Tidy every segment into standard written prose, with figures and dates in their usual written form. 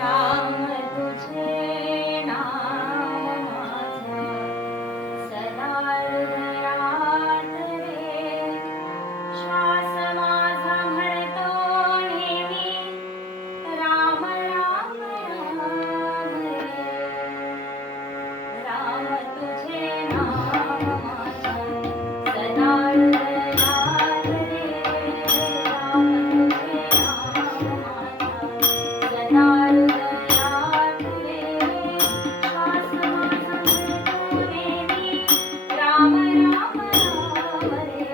राम तुझे नाम माझा सदा हृदयात रे. श्वास माझा म्हणतो नेहमी राम राम राम रे. राम तुझे नाम माझा सदा हृदयात रे. राम तुझे नाम माझा सदा हृदयात रे. श्वास माझा म्हणतो नेहमी राम राम राम रे.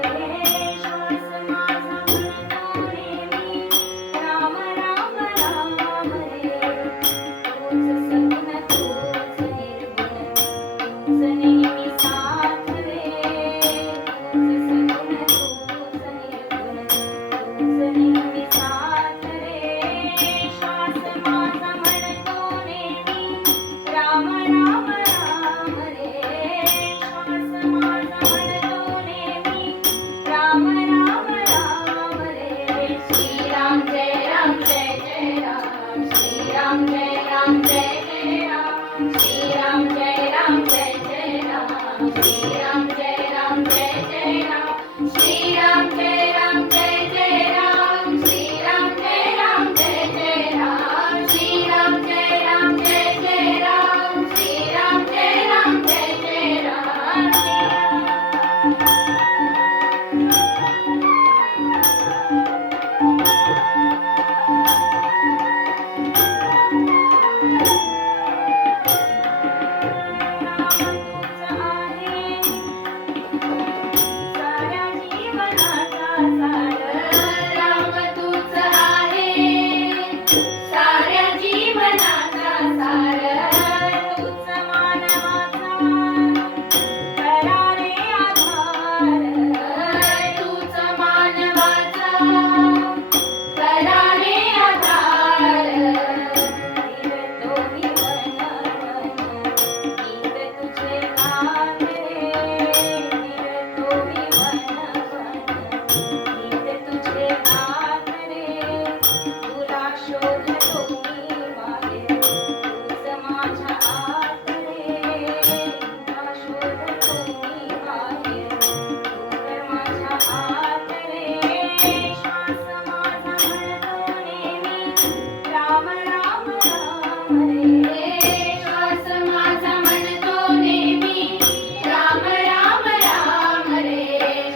श्वास माझा म्हणतो नेहमी राम राम राम रे. तूच सगुण तूच निर्गुण तूच नेहमी साथ रे. तूच सगुण तूच निर्गुण तूच नेहमी साथ रे. श्वास माझा म्हणतो नेहमी राम राम राम रे. श्वास माझा म्हणतो नेहमी राम राम राम रे. श्रीराम जय राम जय जय राम. श्रीराम जय राम जय जय राम. श्रीराम जय राम जय जय राम. श्रीराम जय राम जय जय राम. श्रीराम जय राम जय जय राम. श्रीराम जय राम जय जय राम. श्रीराम जय राम जय जय राम. श्रीराम जय राम जय जय राम. राम तूच आहे साऱ्या जीवनाचा सार. तूच मानवाचा खरा रे आधार. तूच मानवाचा खरा रे आधार. फिरतो मी वन वन गीत तुझे गात रे. फिरतो मी वन वन गीत तुझे गात रे. तुला शोधतो मी बाहेर तूच माझ्या आत रे. तुला शोधतो मी बाहेर तू तर माझ्या आत रे. श्वास माझा म्हणतो नेहमी राम राम राम रे. श्वास माझा म्हणतो नेहमी राम राम राम रे.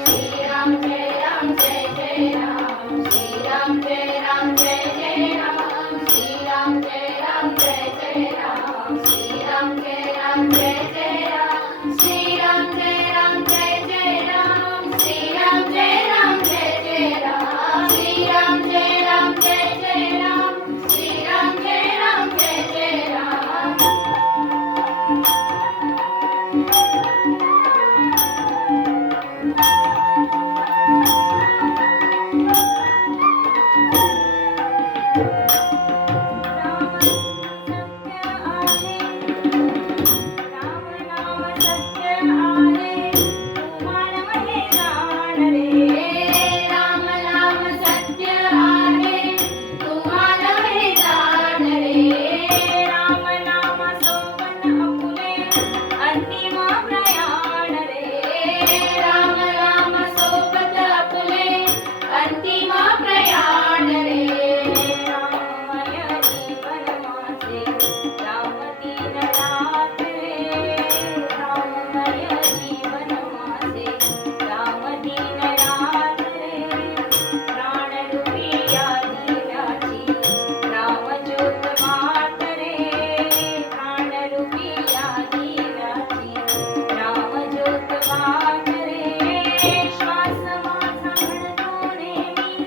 श्रीराम जय राम जय जय राम. श्रीराम जय राम जय जय राम. श्रीराम जय राम जय जय राम. श्रीराम जय राम जय जय राम. श्रीराम जय राम जय जय राम. श्रीराम जय राम जय जय राम. श्रीराम जय राम जय जय राम. श्रीराम जय राम जय जय राम. राम सत्य आहे. राम नाम सत्य आहे. तू मानव हे जाण रे. राम नाम सत्य आहे. तू मानव हे जाण रे. राम नाम सोबत आपुले अंतिम प्रयाण रे. राम नाम सोबत आपुले अंतिम प्रयाण रे. राममय जीवन माझे राम दिन रात रे. राममय जीवन माझे राम दिन रात रे. प्राणरूपी या दिव्याची राम ज्योत मात रे. प्राणरूपी या दिव्याची राम ज्योत मात रे. श्वास माझा म्हणतो नेहमी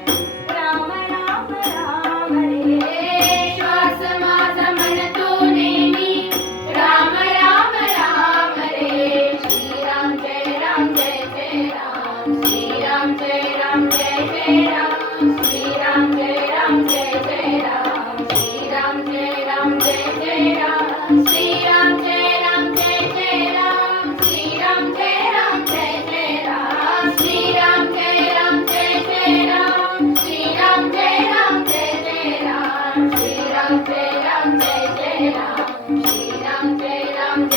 राम राम राम रे. श्वास माझा म्हणतो नेहमी राम राम राम रे. श्रीराम जय राम जय जय राम. श्रीराम जय राम जय जय राम. श्रीराम जय राम जय जय राम. श्रीराम जय राम जय जय राम. श्रीराम जय राम जय जय राम. श्रीराम जय राम जय जय राम. श्रीराम जय राम जय जय राम. श्रीराम जय राम जय जय राम. श्रीराम जय राम राम जय राम